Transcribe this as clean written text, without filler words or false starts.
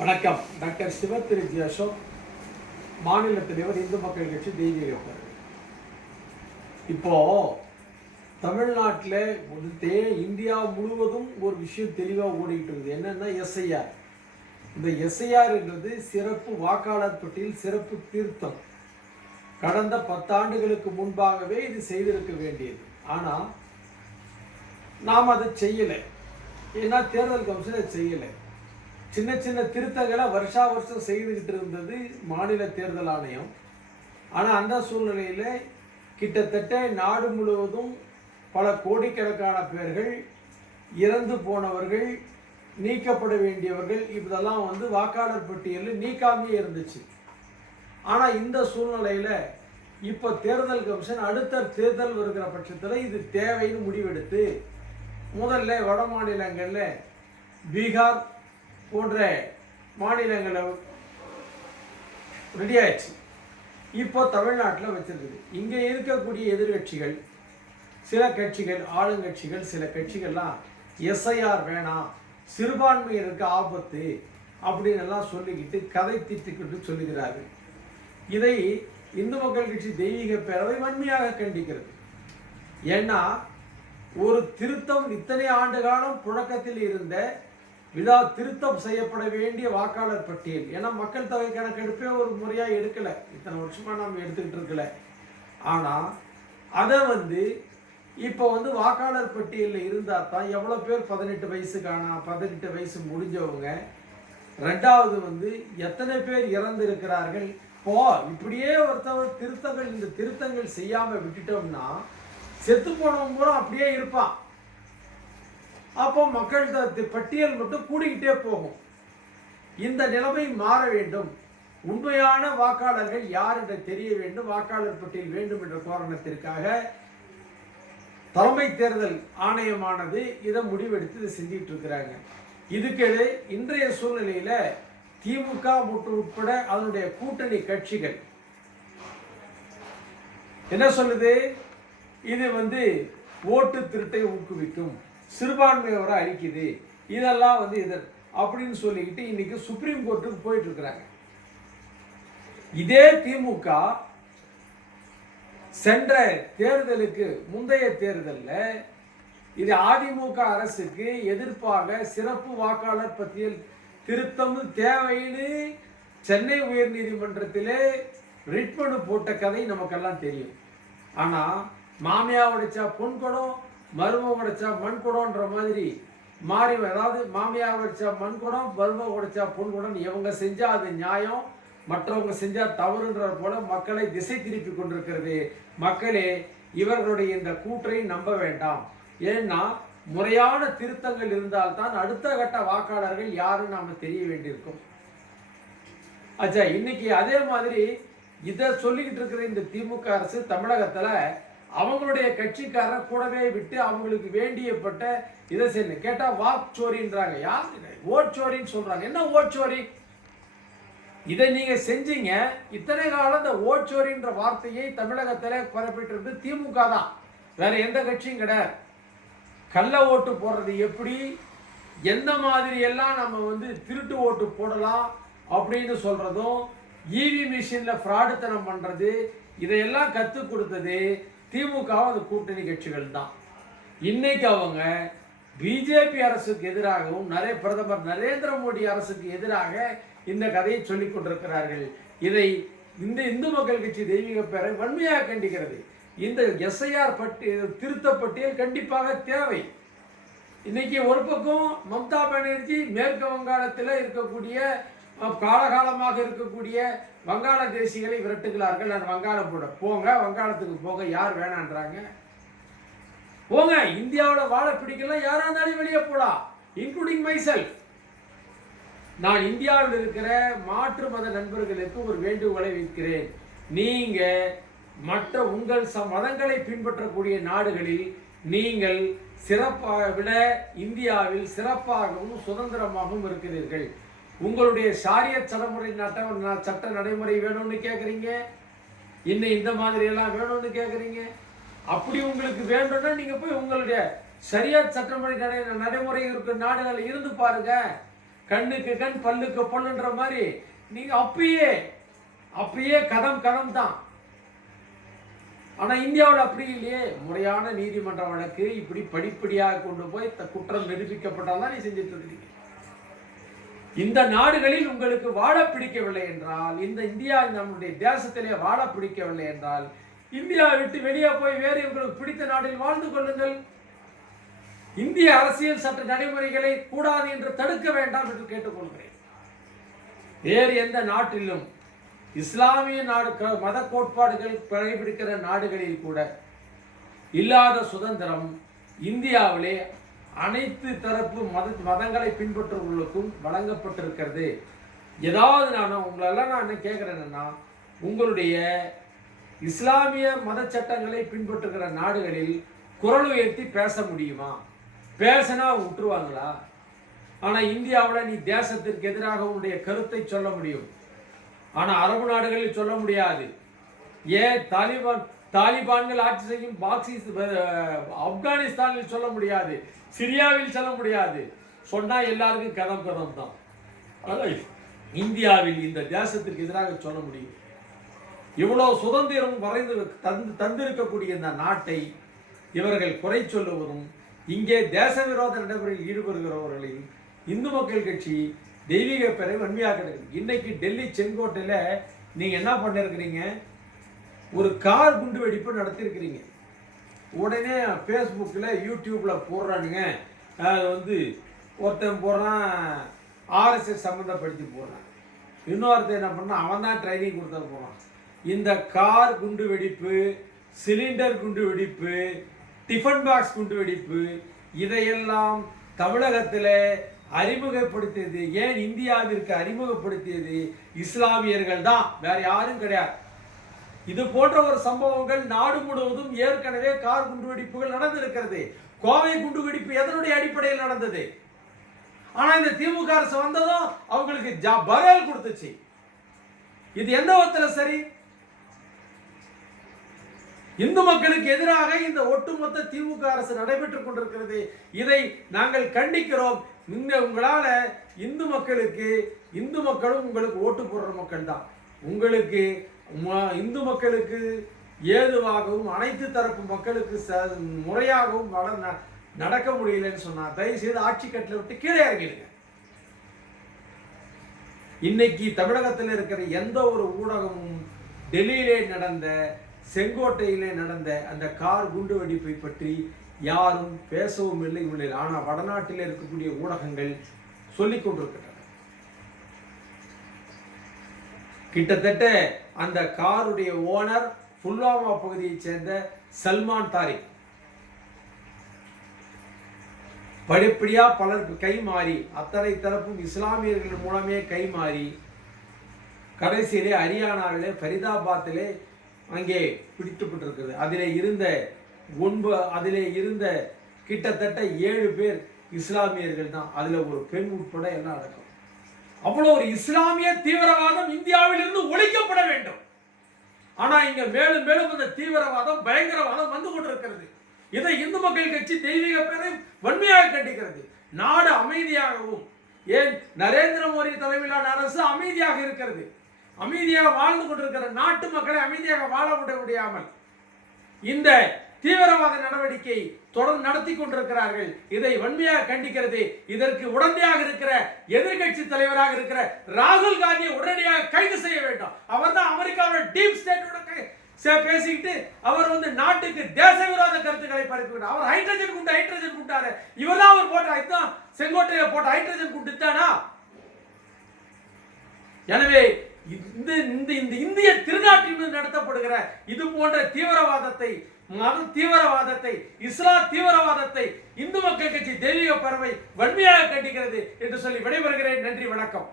வணக்கம். டாக்டர் சிவத்திருச்சி அசோக், மாநில தலைவர், இந்து மக்கள் கட்சி, தெய்வீக. இப்போ தமிழ்நாட்டில் இந்தியா முழுவதும் ஒரு விஷயம் தெளிவாக ஓடிக்கிட்டு இருக்குது. என்னன்னா எஸ்ஐஆர். இந்த எஸ்ஐஆர்ன்றது சிறப்பு வாக்காளர் பட்டியல் சிறப்பு திருத்தம். கடந்த 10 ஆண்டுகளுக்கு முன்பாகவே இது செய்திருக்க வேண்டியது. ஆனால் நாம் அதை செய்யலை. ஏன்னா தேர்தல் கமிஷன் அதை செய்யலை. சின்ன சின்ன திருத்தங்களை வருஷா வருஷம் செய்துக்கிட்டு இருந்தது மாநில தேர்தல் ஆணையம். ஆனால் அந்த சூழ்நிலையில் கிட்டத்தட்ட நாடு முழுவதும் பல கோடிக்கணக்கான பேர்கள், இறந்து போனவர்கள், நீக்கப்பட வேண்டியவர்கள், இதெல்லாம் வாக்காளர் பட்டியலில் நீக்காமே இருந்துச்சு. ஆனால் இந்த சூழ்நிலையில் இப்போ தேர்தல் கமிஷன் அடுத்த தேர்தல் வருகிற பட்சத்தில் இது தேவைன்னு முடிவெடுத்து முதல்ல வட மாநிலங்களில் பீகார் போன்ற மாநிலங்களில் ரெடி ஆயிடுச்சு. இப்போ தமிழ்நாட்டில் வச்சிருக்குது. இங்கே இருக்கக்கூடிய எதிர்கட்சிகள், சில கட்சிகள், ஆளுங்கட்சிகள், சில கட்சிகள்லாம் எஸ்ஐஆர் வேணாம், சிறுபான்மையினருக்கு ஆபத்து அப்படின்னு எல்லாம் சொல்லிக்கிட்டு கதை திட்டுக்கிட்டு சொல்லுகிறார்கள். இதை இந்து மக்கள் கட்சி தெய்வீக பேரவை வன்மையாக கண்டிக்கிறது. ஏன்னா ஒரு திருத்தம் இத்தனை ஆண்டு காலம் புழக்கத்தில் இருந்த திருத்தம் செய்யப்பட வேண்டிய வாக்காளர் பட்டியல். ஏன்னா மக்கள் தொகை கணக்கெடுப்பே ஒரு முறையாக எடுக்கலை, இத்தனை வருஷமா நம்ம எடுத்துக்கிட்டு இருக்கல. ஆனால் அதை இப்போ வாக்காளர் பட்டியலில் இருந்தால் தான் எவ்வளோ பேர் 18 வயசுக்கான 18 வயசு முடிஞ்சவங்க, ரெண்டாவது எத்தனை பேர் இறந்திருக்கிறார்கள். இப்போ இப்படியே ஒருத்தவர் திருத்தங்கள் இந்த திருத்தங்கள் செய்யாமல் விட்டுட்டோம்னா செத்து போனவங்க கூட அப்படியே இருப்பான். அப்போ மக்கள் பட்டியல் மட்டும் கூடிக்கிட்டே போகும். இந்த நிலைமை மாற வேண்டும். உண்மையான வாக்காளர்கள் யார் என்று தெரிய வேண்டும், வாக்காளர் பட்டியல் வேண்டும் என்ற காரணத்திற்காக தலைமை தேர்தல் ஆணையமானது இதை முடிவெடுத்து இதை செஞ்சிட்டு இருக்கிறாங்க. இதுக்கு இன்றைய சூழ்நிலையில திமுக உட்பட அதனுடைய கூட்டணி கட்சிகள் என்ன சொல்லுது? இது ஓட்டு திருட்டை ஊக்குவிக்கும், சிறுபான்மையோரை அழிக்குது, இதெல்லாம் இது அப்படின்னு சொல்லிக்கிட்டு இன்னைக்கு சுப்ரீம் கோர்ட்டுக்கு போயிட்டு இருக்கிறாங்க. இதே திமுக சென்ற தேர்தலுக்கு முந்தைய தேர்தலில் இது அதிமுக அரசுக்கு எதிர்ப்பாக சிறப்பு வாக்காளர் பட்டியல் திருத்தம் தேவைன்னு சென்னை உயர் நீதிமன்றத்திலே ரிட் மனு போட்ட கதை நமக்கெல்லாம் தெரியும். ஆனால் மாமியா உடைச்சா பொன் குடம், மருமக உடைச்சா மண் குடம்ன்ற மாதிரி மாறி, அதாவது மாமியா உடைச்சா மண் குடம், மருமக உடைச்சா பொன் குடம். இவங்க செஞ்சா அது நியாயம், மற்றவங்க செஞ்சா தவறுன்ற போல மக்களை திசை திருப்பி கொண்டிருக்கிறது. மக்களே, இவர்களுடைய இந்த கூற்றை நம்ப வேண்டாம். ஏன்னா முறையான திருத்தங்கள் இருந்தால்தான் அடுத்த கட்ட வாக்காளர்கள் யாருன்னு நாம தெரிய வேண்டியிருக்கும். அச்சா, இன்னைக்கு அதே மாதிரி இதை சொல்லிக்கிட்டு இருக்கிற இந்த திமுக அரசு தமிழகத்துல அவங்களுடைய கட்சிக்காரர் கூடவே விட்டு அவங்களுக்கு வேண்டியப்பட்ட இதை செய்யணும். கேட்டா வாக்சோரின்றாங்க. யார் ஓட்சோரின்னு சொல்றாங்க. என்ன ஓட்சோரி? இதை நீங்க செஞ்சீங்க. இத்தனை காலம் இந்த ஓட்சோரின்ற வார்த்தையை தமிழகத்துல பரப்பிட்டு திமுக தான், வேற எந்த கட்சியும் கிடையாது. கள்ள ஓட்டு போடுறது எப்படி, எந்த மாதிரி எல்லாம் நம்ம திருட்டு ஓட்டு போடலாம் அப்படின்னு சொல்றதும், இவி மிஷின்ல ஃப்ராடுத்தனம் பண்றது, இதையெல்லாம் கற்றுக் கொடுத்தது திமுக அந்த கூட்டணி கட்சிகள் தான். இன்னைக்கு அவங்க பிஜேபி அரசுக்கு எதிராகவும் பிரதமர் நரேந்திர மோடி அரசுக்கு எதிராக இந்த கதையை சொல்லிக் கொண்டிருக்கிறார்கள். இதை இந்த இந்து மக்கள் கட்சி தெய்வீக பேரை வன்மையாக கண்டிக்கிறது. இந்த எஸ்ஐஆர் திருத்த பட்டியல் கண்டிப்பாக தேவை. இன்னைக்கு ஒரு பக்கம் மம்தா பானர்ஜி மேற்கு வங்காளத்தில் இருக்கக்கூடிய காலகாலமாக இருக்கக்கூடிய வங்காள தேசிகளை விரட்டுகிறார்கள். நான் வங்காளம் போங்க, வங்காளத்துக்கு போங்க, யார் வேணான்றாங்க? போங்க, இந்தியாவோட வாழ பிடிக்கலாம், யாரா இருந்தாலும் வெளியே போலாம், இன்க்ளூடிங் மைசெல்ஃப். நான் இந்தியாவில் இருக்கிற மாற்று மத நண்பர்களுக்கு ஒரு வேண்டுகோளை வைக்கிறேன். நீங்க மற்ற உங்கள் மதங்களை பின்பற்றக்கூடிய நாடுகளில் நீங்கள் சிறப்பாக விட இந்தியாவில் சிறப்பாகவும் சுதந்திரமாகவும் இருக்கிறீர்கள். உங்களுடைய சாரியத் சட்ட நடைமுறை வேணும்னு கேட்குறீங்க, இன்னும் இந்த மாதிரி எல்லாம் வேணும்னு கேட்குறீங்க. அப்படி உங்களுக்கு வேண்டும்னா நீங்க போய் உங்களுடைய சரியா சட்டமுறை நடைமுறை இருக்கிற நாடுகள் இருந்து பாருங்க. கண்ணுக்கு கண் பல்லுக்கு பல்லுன்ற மாதிரி நீங்க அப்பயே கதம் தான். ஆனா இந்தியாவில் அப்படி இல்லையே. முறையான நீதிமன்ற வழக்கு இப்படி படிப்படியாக கொண்டு போய் குற்றம் நிரூபிக்கப்பட்டால்தான் நீ செஞ்சுட்டு இருக்கீங்க. இந்த நாடுகளில் உங்களுக்கு வாழ பிடிக்கவில்லை என்றால், இந்த இந்தியா நம்முடைய தேசத்திலே வாழ பிடிக்கவில்லை என்றால், இந்தியாவை விட்டு வெளியே போய் வேறு உங்களுக்கு பிடித்த நாட்டில் வாழ்ந்து கொள்ளுங்கள். இந்திய அரசியல் சட்ட நடைமுறைகளை கூடாது என்று தடுக்க வேண்டாம் என்று கேட்டுக்கொள்கிறேன். வேறு எந்த நாட்டிலும் இஸ்லாமிய நாடு மத கோட்பாடுகள் கடைபிடிக்கிற நாடுகளில் கூட இல்லாத சுதந்திரம் இந்தியாவிலே அனைத்து தரப்பு மதங்களை பின்பற்றுவர்களுக்கும் வழங்கப்பட்டிருக்கிறது. ஏதாவது உங்களெல்லாம் நான் என்ன கேட்குறேன்னா, உங்களுடைய இஸ்லாமிய மத சட்டங்களை பின்பற்றுகிற நாடுகளில் குரல் உயர்த்தி பேச முடியுமா? பேசினா விட்டுருவாங்களா? ஆனால் இந்தியாவில் நீ தேசத்திற்கு எதிராக உன்னுடைய கருத்தை சொல்ல முடியும். ஆனால் அரபு நாடுகளில் சொல்ல முடியாது. ஏன் தாலிபான்கள் ஆட்சி செய்யும் ஆப்கானிஸ்தானில் சொல்ல முடியாது, சிரியாவில் சொல்ல முடியாது. சொன்னால் எல்லாருக்கும் கதம் தான். இந்தியாவில் இந்த தேசத்திற்கு எதிராக சொல்ல முடியும். இவ்வளவு சுதந்திரம் தந்திருக்கக்கூடிய இந்த நாட்டை இவர்கள் குறை சொல்லுவதும், இங்கே தேச விரோத நடைமுறையில் ஈடுபடுகிறவர்களில் இந்து மக்கள் கட்சி தெய்வீக பெறை வன்மையாக கிடைக்கும். இன்னைக்கு டெல்லி செங்கோட்டையில் நீங்க என்ன பண்ணிருக்கிறீங்க? ஒரு கார் குண்டு வெடிப்பு நடத்திருக்கிறீங்க. உடனே ஃபேஸ்புக்கில் யூடியூப்பில் போடுறானுங்க. அது ஒருத்தன் போடுறான் ஆர்எஸ்எஸ் சம்மந்தப்படுத்தி போடுறான். இன்னொருத்தன் என்ன பண்ணால் அவன் தான் ட்ரைனிங் கொடுத்தா போகிறான். இந்த கார் குண்டு வெடிப்பு, சிலிண்டர் குண்டு வெடிப்பு, டிஃபன் பாக்ஸ் குண்டு வெடிப்பு, இதையெல்லாம் தமிழகத்தில் அறிமுகப்படுத்தியது, ஏன் இந்தியாவிற்கு அறிமுகப்படுத்தியது இஸ்லாமியர்கள் தான், வேற யாரும் கிடையாது. இது போன்ற ஒரு சம்பவங்கள் நாடு முழுவதும் ஏற்கனவே கார் குண்டுவெடிப்புகள் நடந்திருக்கிறது. கோவை குண்டுவெடிப்பு எதனுடைய அடிப்படையில் நடந்தது? ஆனா இந்த திமுக அரசு வந்ததும் அவங்களுக்கு பரோல் கொடுத்துச்சு. இது எந்த விதத்துல சரி? இந்து மக்களுக்கு எதிராக இந்த ஒட்டுமொத்த திமுக அரசு நடைபெற்றுக் கொண்டிருக்கிறது. இதை நாங்கள் கண்டிக்கிறோம். உங்களால இந்து மக்களும் உங்களுக்கு ஓட்டு போடுற மக்கள் தான். உங்களுக்கு இந்து மக்களுக்கு ஏதுவாகவும் அனைத்து தரப்பு மக்களுக்கு முறையாகவும் நடக்க முடியலன்னு சொன்னா தயவு செய்து ஆட்சி கட்டில விட்டு கீழே இறங்கிடுங்க. இன்னைக்கு தமிழகத்தில் இருக்கிற எந்த ஒரு ஊடகமும் டெல்லியிலே நடந்த, செங்கோட்டையிலே நடந்த அந்த கார் குண்டு வெடிப்பை பற்றி யாரும் பேசவும் இல்லை. ஆனால் வடநாட்டில் இருக்கக்கூடிய ஊடகங்கள் சொல்லிக் கொண்டிருக்கின்றன. கிட்டத்தட்ட அந்த காருடைய ஓனர் புல்வாமா பகுதியைச் சேர்ந்த சல்மான் தாரிக். படிப்படியா பலருக்கு கை மாறி, அத்தனை தரப்பும் இஸ்லாமியர்கள் மூலமே கை மாறி, கடைசியிலே ஹரியானாவிலே ஃபரிதாபாத்திலே அங்கே பிடிக்கப்பட்டிருக்கிறது. அதிலே இருந்த கிட்டத்தட்ட 7 பேர் இஸ்லாமியர்கள் தான். அதுல ஒரு பெண் உட்பட எல்லாம் அடக்கம். அவ்வளவு ஒரு இஸ்லாமிய தீவிரவாதம் இந்தியாவில் இருந்து ஒழிக்கப்பட வேண்டும். ஆனா இங்க மேலும் மேலும் அந்த தீவிரவாதம், பயங்கரவாதம் வந்து கொண்டிருக்கிறது. இதை இந்து மக்கள் கட்சி தெய்வீக பெறை வன்மையாக கண்டிக்கிறது. நாடு அமைதியாகவும், ஏன் நரேந்திர மோடி தலைமையிலான அரசு அமைதியாக இருக்கிறது, அமைதியாக வாழ்ந்து கொண்டிருக்கிற நாட்டு மக்களை அமைதியாக வாழ விட முடியாமல் இந்த தீவிரவாத நடவடிக்கை தொடர்ந்து நடத்தி கொண்டிருக்கிறார்கள். இதை வன்மையாக கண்டிக்கிறது. இதற்கு உடந்தையாக இருக்கிற எதிர்கட்சி தலைவராக இருக்கிற ராகுல் காந்தியை உடனடியாக கைது செய்ய வேண்டும். அவர் தான் அமெரிக்காவோட டீப் ஸ்டேட்டோட பேசிக்கிட்டு அவர் நாட்டுக்கு தேச விரோத கருத்துக்களை பரப்பிவிட்டார். அவர் ஹைட்ரஜன் குண்டாரு. இவர் தான் அவர் போட்ட, இதுதான் செங்கோட்டையை போட்ட ஹைட்ரஜன் குண்டு தானா? எனவே இந்த இந்திய திருநாட்டில் நடத்தப்படுகிற இது போன்ற தீவிரவாதத்தை, மத தீவிரவாதத்தை, இஸ்லாம் தீவிரவாதத்தை இந்து மக்கள் கட்சி தெய்வீக பறவை வன்மையாக கண்டிக்கிறது என்று சொல்லி விடைபெறுகிறேன். நன்றி, வணக்கம்.